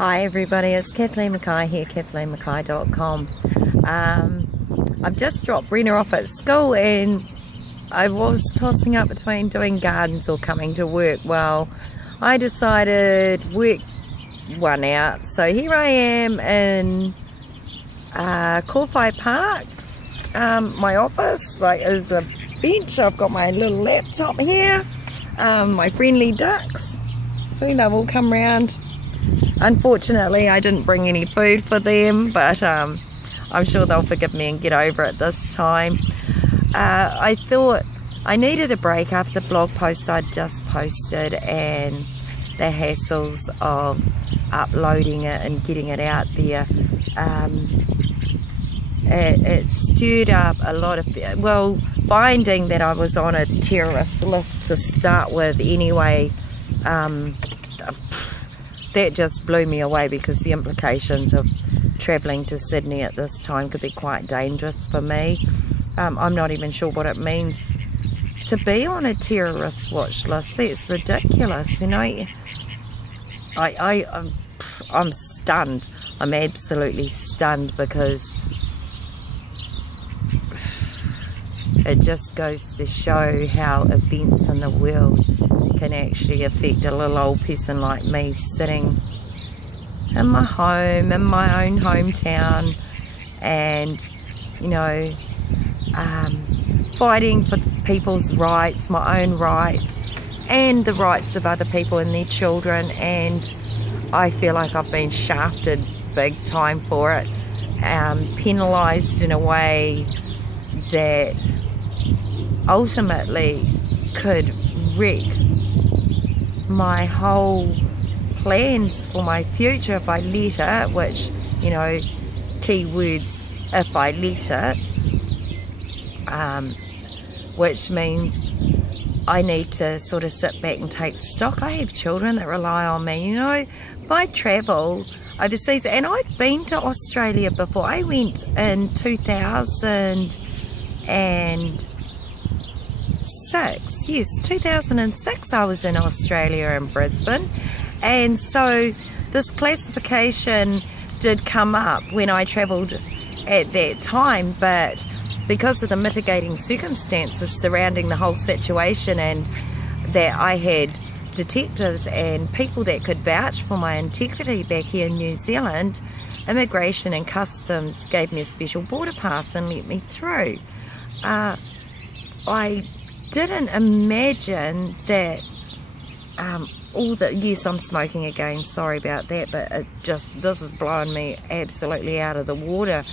Hi everybody, it's Kathleen Mackay here, KathleenMackay.com. I've just dropped Brenna off at school and I was tossing up between doing gardens or coming to work. Well, I decided work one out. So here I am in Kowhai Park. My office is a bench. I've got my little laptop here, my friendly ducks. See, they've all come round. Unfortunately, I didn't bring any food for them, but I'm sure they'll forgive me and get over it this time. I thought I needed a break after the blog post I'd just posted and the hassles of uploading it and getting it out there. It stirred up a lot of, well, finding that I was on a terrorist list to start with anyway. That just blew me away because the implications of travelling to Sydney at this time could be quite dangerous for me. I'm not even sure what it means to be on a terrorist watch list. That's ridiculous, you know. I'm stunned. I'm absolutely stunned because it just goes to show how events in the world can actually affect a little old person like me sitting in my home, in my own hometown, and, you know, fighting for people's rights, my own rights, and the rights of other people and their children. And I feel like I've been shafted big time for it, penalised in a way that ultimately could wreck my whole plans for my future if I let it, which, you know, keywords, if I let it, which means I need to sort of sit back and take stock. I have children that rely on me, you know. If I travel overseas, and I've been to Australia before. I went in 2006. Yes, 2006 I was in Australia in Brisbane, and so this classification did come up when I travelled at that time, but because of the mitigating circumstances surrounding the whole situation, and that I had detectives and people that could vouch for my integrity back here in New Zealand, Immigration and Customs gave me a special border pass and let me through. I didn't imagine that yes, I'm smoking again, sorry about that, but this is blowing me absolutely out of the water.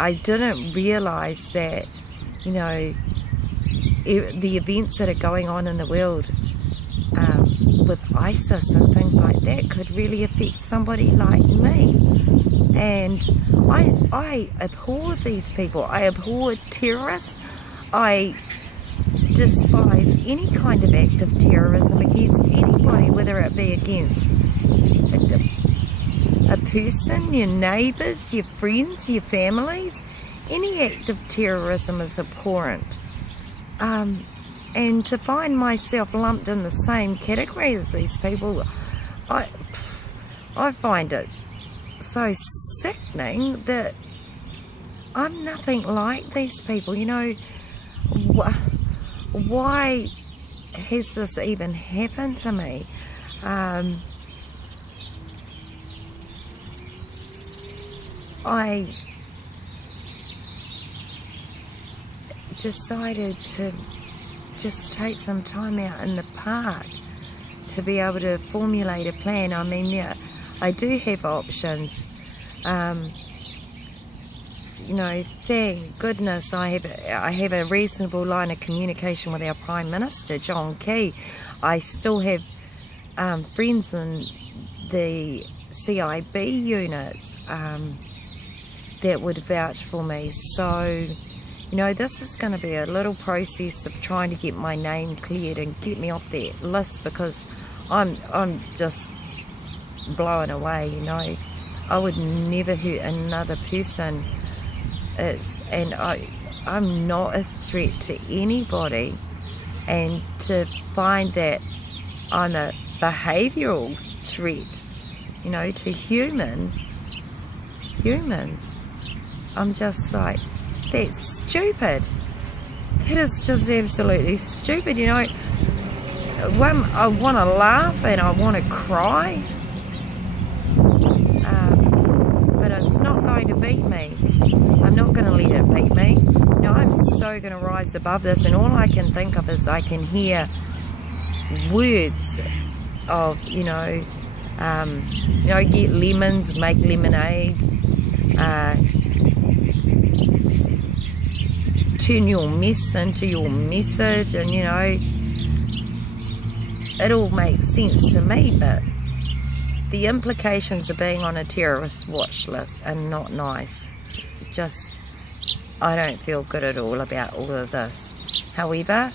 I didn't realise that, you know, the events that are going on in the world with ISIS and things like that could really affect somebody like me. And I abhor these people. I abhor terrorists. I despise any kind of act of terrorism against anybody, whether it be against a person, your neighbours, your friends, your families. Any act of terrorism is abhorrent. And to find myself lumped in the same category as these people, I find it so sickening that I'm nothing like these people, you know. Why has this even happened to me? I decided to just take some time out in the park to be able to formulate a plan. I mean, yeah, I do have options. You know, thank goodness I have a reasonable line of communication with our Prime Minister, John Key. I still have friends in the CIB units that would vouch for me. So, you know, this is going to be a little process of trying to get my name cleared and get me off that list, because I'm just blown away, you know. I would never hurt another person. And I'm not a threat to anybody, and to find that I'm a behavioural threat you know, to humans. I'm just like, that's stupid. That is just absolutely stupid, you know. I want to laugh and I want to cry, but it's not going to beat me. I'm not going to let it beat me. You know, I'm so going to rise above this, and all I can think of is I can hear words of, get lemons, make lemonade, turn your mess into your message, and you know, it all makes sense to me, but the implications of being on a terrorist watch list are not nice. Just, I don't feel good at all about all of this. However,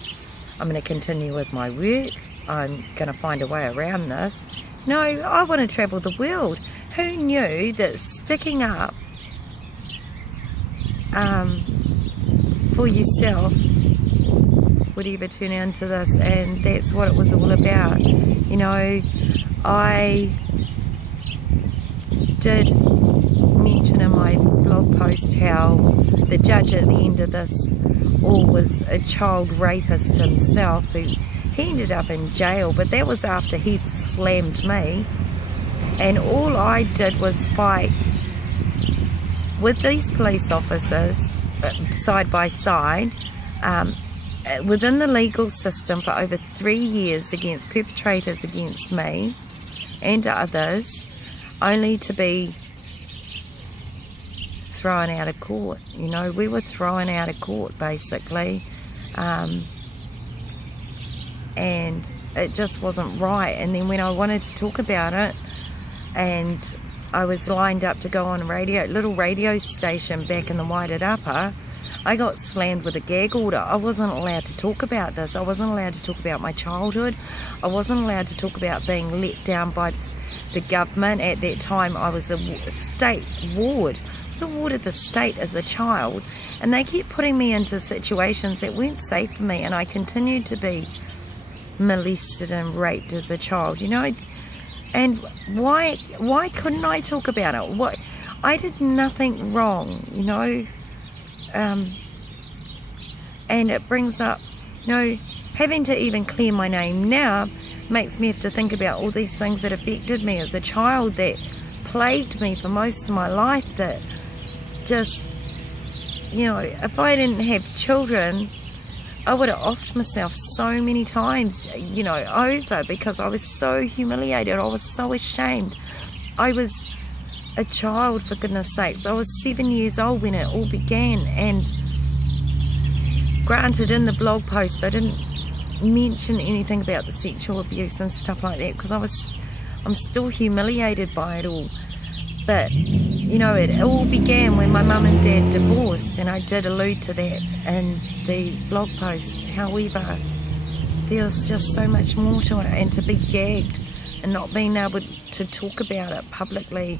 I'm going to continue with my work. I'm going to find a way around this. No, I want to travel the world. Who knew that sticking up for yourself would ever turn into this? And that's what it was all about. You know, I did mention in my blog post how the judge at the end of this all was a child rapist himself, who he ended up in jail, but that was after he'd slammed me, and all I did was fight with these police officers side by side within the legal system for over 3 years against perpetrators against me and others, only to be thrown out of court. You know, we were thrown out of court basically, and it just wasn't right. And then when I wanted to talk about it, and I was lined up to go on a little radio station back in the Waited Upper, I got slammed with a gag order. I wasn't allowed to talk about this. I wasn't allowed to talk about my childhood. I wasn't allowed to talk about being let down by the government. At that time, I was a state ward. I was a ward of the state as a child, and they kept putting me into situations that weren't safe for me, and I continued to be molested and raped as a child, you know. And why couldn't I talk about it? What, I did nothing wrong, you know. And it brings up, you know, having to even clear my name now makes me have to think about all these things that affected me as a child, that plagued me for most of my life, that just, you know, if I didn't have children, I would have offed myself so many times, you know, over, because I was so humiliated. I was so ashamed. I was a child, for goodness sakes. I was 7 years old when it all began, and granted, in the blog post I didn't mention anything about the sexual abuse and stuff like that, because I'm still humiliated by it all. But you know, it all began when my mum and dad divorced, and I did allude to that in the blog post. However, there's just so much more to it, and to be gagged and not being able to talk about it publicly,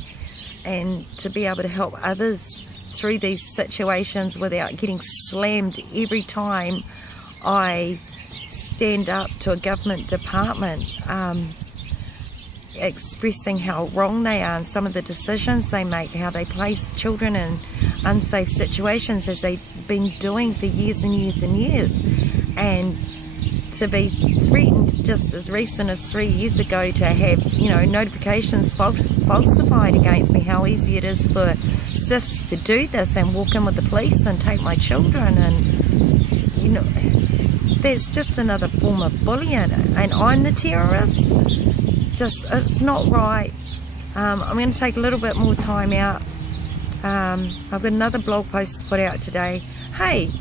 and to be able to help others through these situations without getting slammed every time I stand up to a government department, expressing how wrong they are and some of the decisions they make, how they place children in unsafe situations, as they've been doing for years and years and years. And to be threatened just as recent as 3 years ago to have, you know, notifications falsified against me, how easy it is for SIFs to do this and walk in with the police and take my children, and you know, that's just another form of bullying, and I'm the terrorist. Just, it's not right. I'm going to take a little bit more time out. I've got another blog post to put out today. Hey,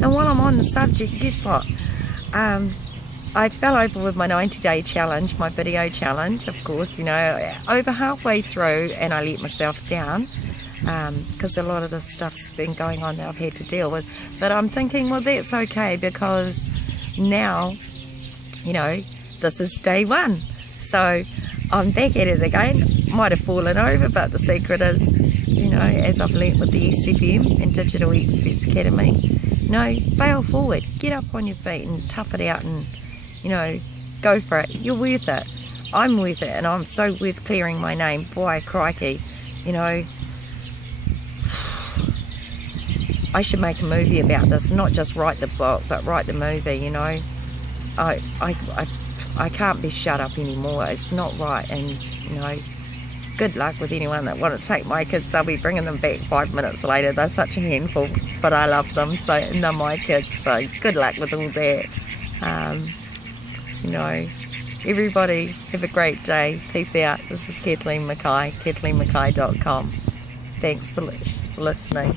and while I'm on the subject, guess what? I fell over with my 90-day challenge, my video challenge, of course, you know, over halfway through, and I let myself down, because a lot of this stuff's been going on that I've had to deal with. But I'm thinking, well, that's okay, because now, you know, this is day one. So I'm back at it again. Might have fallen over, but the secret is, you know, as I've learnt with the SFM and Digital Experts Academy, you know, fail forward, get up on your feet and tough it out, and, you know, go for it. You're worth it. I'm worth it, and I'm so worth clearing my name. Boy, crikey, you know, I should make a movie about this, not just write the book, but write the movie, you know. I can't be shut up anymore. It's not right. And, you know, good luck with anyone that want to take my kids. I'll be bringing them back 5 minutes later. They're such a handful, but I love them, so, and they're my kids, so good luck with all that. You know, everybody have a great day. Peace out. This is Kathleen Mackay, KathleenMackay.com. Thanks for listening.